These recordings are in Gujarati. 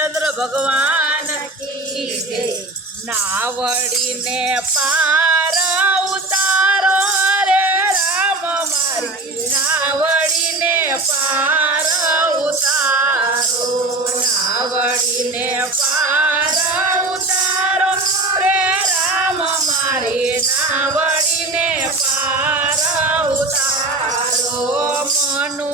રાमचंद्र भगवान की जय। नावड़ी ने पार उतारो रे राम मारी नावड़ी ने पार उतारो। नावड़ी ने पार उतारो रे राम मारी नावड़ी ने पार उतारो। मनु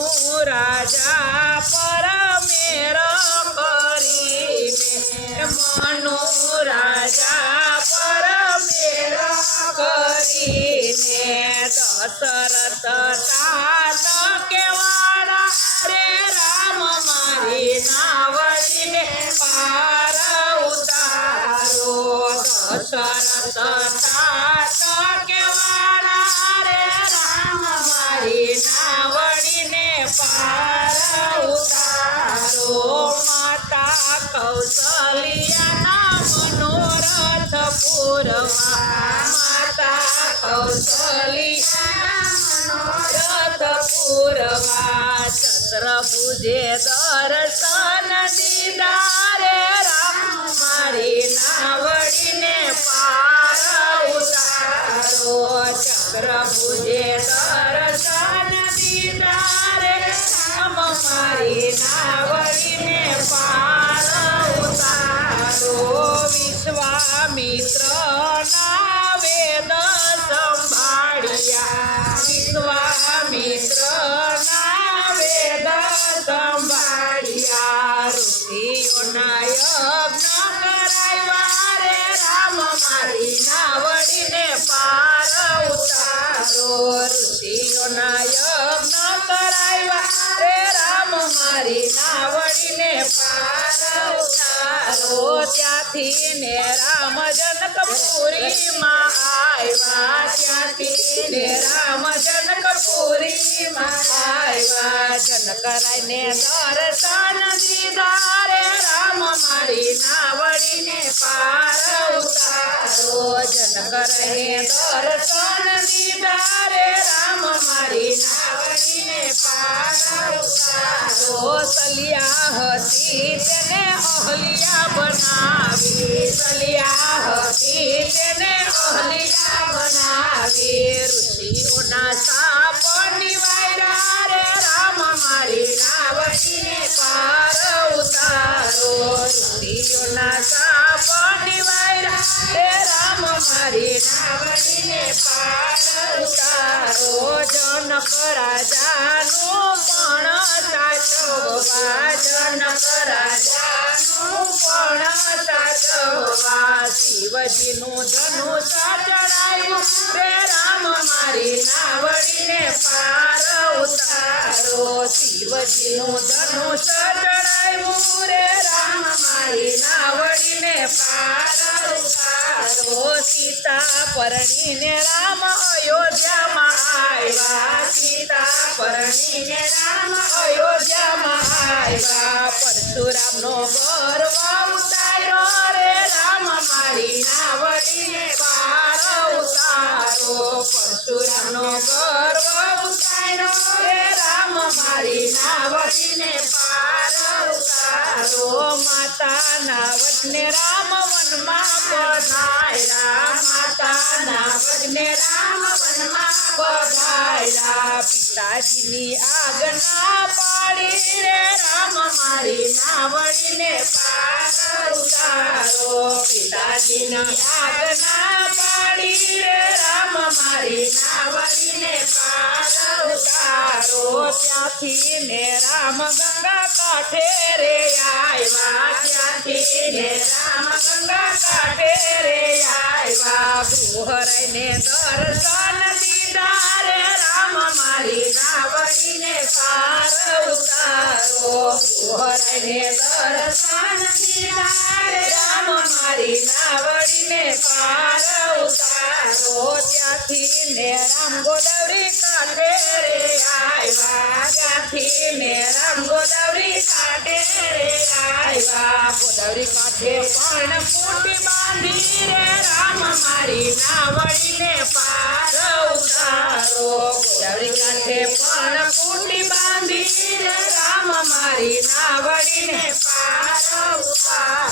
राजा पर मेरा करीने मनु राजा पर मेरा करीने दशरथ तात केवाड़ा रे राम मारी नावड़ी ने पार उतारो। दशरथ तात केवाड़ा रे राम मारी नावड़ी ने पार उतारो। माता कौशल्या ना मनोरथ पूरवा माता कौशल्या मनोरथ पूरवा। चंद्रभुजे दर्शन दीदारे राम मारी नावड़ी ने पार उतारो। चंद्रभुजे दर्शन दीदारे राम मारी नावड़ी ने पार उतारो। विश्वामित्र ना वेद संभाड़िया विश्वामित्र ना वेद संभाड़िया। ऋषियों ना यज्ञ कराया रे राम मारी नावड़ी ने पार उतारो। ऋषियों ना यज्ञ कराया रे राम मारी नावड़ी ने पार उतारो। त्याथी ने राम जनकपुरी मां आव्या त्याथी ने राम जनकपुरी मां आव्या। जनकराय ने दर्शन दीधा रे राम मारी नावड़ी ने पार उतारो। जनकराय ने दर्शन दीधा रे राम मारी नावड़ी ने पार उतारो। सलिया हती तेने अहलिया बनावी सलिया हती तेने अहलिया बनावी। ऋषियों ना साप निवारा रे राम मारी नावड़ी ने पार उतारो। ऋषियों ना साप निवारा रे राम मारी नावड़ी ने पार उतारो। जनक राजा नु पण साचवा जनक राजा नु पण साचवा। शिवजी नु धनुष चढ़ायु रे राम मारी नावड़ी ने पार उतारो। शिवजी नु धनुष चढ़ायु रे राम मारी नावड़ी ने पार उतारो। सीता परणी ने राम अयोध्या में आव्या सीता परणी ने राम अयोध्या में आव्या। परशुराम नो गर्व उतारो रे राम मारी नावड़ी ने पार उतारो। परशुराम नो गर्व उतारो रे राम मारी नावड़ी ने पार उतारो। माता नावट ने राम वन में पधार्या माता नावट ने राम वन में पधार्या। पिताजी नी आज्ञा पाड़ी रे राम मारी नावड़ी ने पार उतारो। पिताजी नी आज्ञा पाड़ी रे राम मारी नावड़ी ने पार उतारो। त्याथी ने राम गंगा काठे रे आव्या त्याथी ने राम गंगा काठे रे आव्या। गृहराय ने दर्शन दीदा रे राम मारी नावड़ी ने पार उतारो। गृहराय ने दर्शन दीदा रे राम मारी नावड़ी ने पार उतारो। त्याथी ने राम गोदावरी काठे रे आव्या त्याथी ने राम गोदावरी काठे रे आव्या। गोदावरी काठे पण फूटी बांधी रे राम मारी नावड़ी ने पार उतारो। गोदावरी काठे पण फूटी बांधी रे राम मारी नावड़ी ने पार उतारो।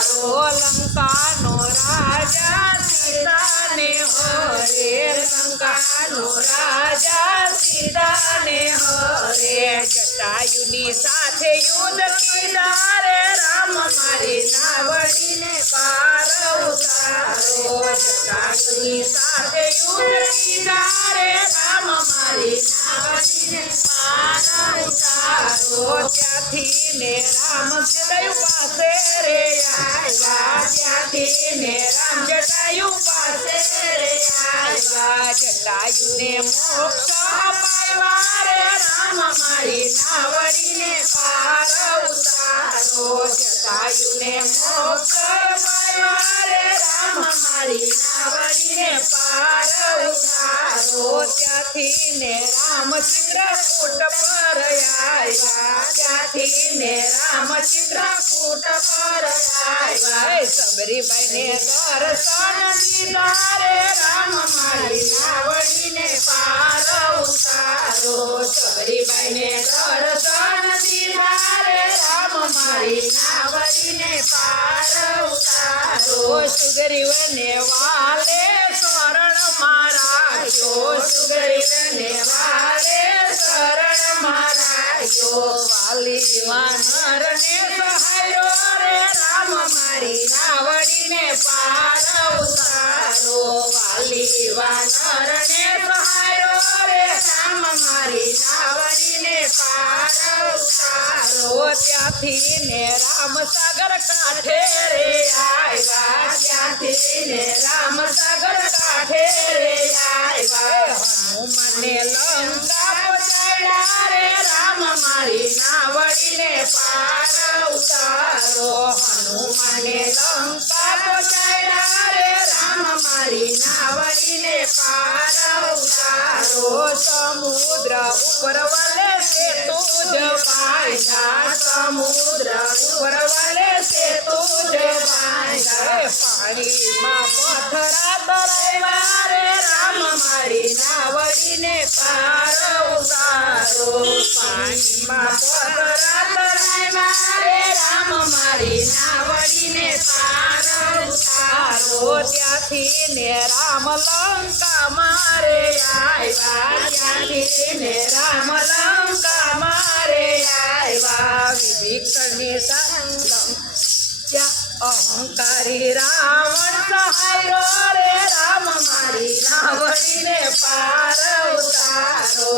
ઉતારો લંકાનો રાજા સીતાને હરે લંકાનો રાજા સીતાને હરે જટાયુની સાથે યુદ્ધ કીધા રે રામ મારી નાવડીને પાર ઉતારો જટાયુની સાથે યુદ્ધ કીધા રે રામ મારી નાવડીને પાર ઉતારો ત્યાંથી ને રામ જટાયુ પાસે રે આવ્યા ત્યાંથી ને રામ જટાયુ પાસે રે આવ્યા જટાયુને મોક્ષ અપાવ્યા રે રામ મારી નાવડીને પાર ઉતારો જટાયુને મોક્ષ અપાવ્યા રે રામ મારી નાવડીને પાર ઉતારો ત્યાંથી ને રામ ચિત્રકૂટ પર આવ્યા ત્યાંથી ને રામ ચિત્રકૂટ પર આવ્યા સબરીબાઈને દર્શન દીધા રે રામ મારી નાવડીને પાર ઉતારો સબરીબાઈને દર્શન દીધા રે રામ મારી નાવડીને પાર ઉતારો સુગ્રીવને વાલે શરણ મારાયો સુગ્રીવને વાલે શરણ મારાયો વાલી વાનરને સહાયો રે રામ મારી નાવડીને પાર ઉતારો વાલી વાનરને સહાયો રે રામ મારી નાવડીને પાર ઉતારો ત્યાંથી ને રામ સાગર કાંઠે રે આવ્યા ત્યાંથી ને રામ સાગર કાંઠે રે આવ્યા હનુમાને લંકા પહોંચાડ્યા રે રામ મારી નાવડીને પાર ઉતારો હનુમાને લંકા પહોંચાડ્યા રે રામ મારી નાવડીને પાર ઉતારો સમુદ્ર ઉપર વલે સેતુ જ બાંધ્યા સમુદ્ર ઉપર વલે સેતુ જ બાંધ્યા પાણીમાં પથરા તરાવ્યા રે રામ મારી નાવડીને પાર ઉતારો પાણીમાં પથરા તરાવ્યા રે રામ મારી નાવડીને પાર ઉતારો ત્યાંથી ને રામ લંકા મારે આવ્યા ત્યાંથી ને રામ લંકા મારે આવ્યા વિભીષણની સાથે અહંકારી રાવણ સહાયો રે રામ મારી નાવડીને પાર ઉતારો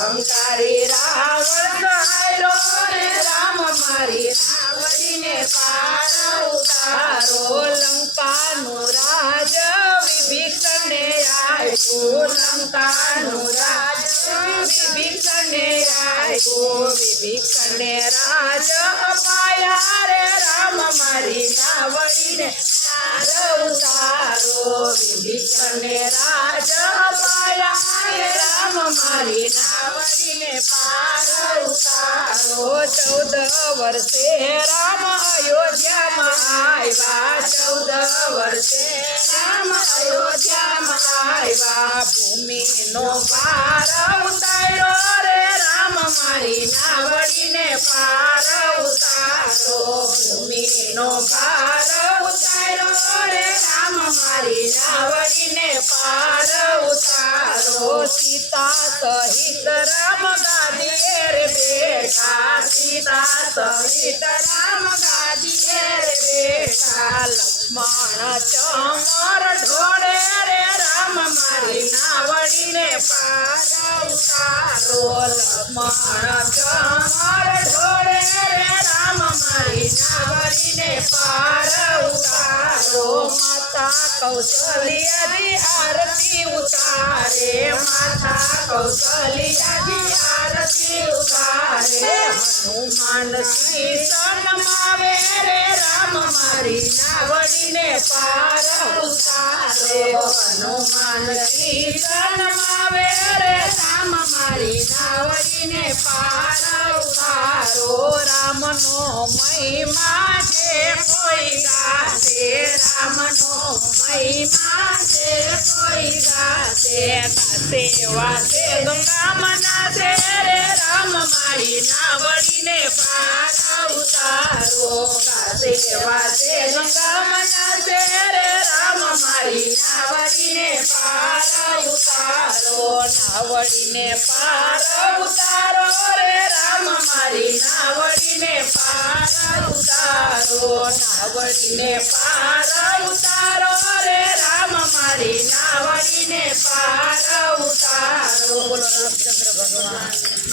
અહંકારી રાવણ સહાયો રે રામ મારી નાવડીને પાર ઉતારો લંકાનું રાજ વિભીષણને આપ્યું લંકાનું રાજ વિભીષણને આપ્યું વિભીષણને રાજ અપાયા રે રામ મારી નાવડીને પાર ઉતારો વિભીષણને રાજ અપાયા રે રામ મારી નાવડીને પાર ઉતારો 14 વર્ષે રામ અયોધ્યામાં આવ્યા 14 વર્ષે રામ અયોધ્યામાં આવ્યા ભૂમિનો ભાર ઉતાર્યો રે રામ મારી નાવડીને પાર ઉતારો ભૂમિનો ભાર ઉતાર્યો રે રામ મારી નાવડીને પાર ઉતારો સીતા સહિત રામ ગાદીએ રે બેઠા સીતા સહિત રામ ગાદીએ રે બેઠા લક્ષ્મણ ચમર ઢોળે રે રામ મારી નાવડીને પાર ઉતારો લક્ષ્મણ ચમર ઢોળે રે રામ મારી નાવડીને પાર ઉતારો માતા કૌશલ્યાની આરતી ઉતારે માતા કૌશલ્યાની આરતી ઉતારે હનુમાન શ્રી સન્માવે રે રામ મારી નાવડીને પાર ઉતારો હનુમાન શ્રી સન્માવે રે રામ મારી નાવડીને પાર ઉતારો રામનો મહિમા છે કોઈ ગાશે રામનો મહિમા છે કોઈ ગાશે કાશે વાસે ગંગા મનાશે રે રામ મારી નાવડીને પાર ઉતારો વાસે ગંગામાં છે રે રામ મારી નાવડીને પાર ઉતારો નાવડીને પાર ઉતારો રે રામ મારી નાવડીને પાર ઉતારો નાવડીને પાર ઉતારો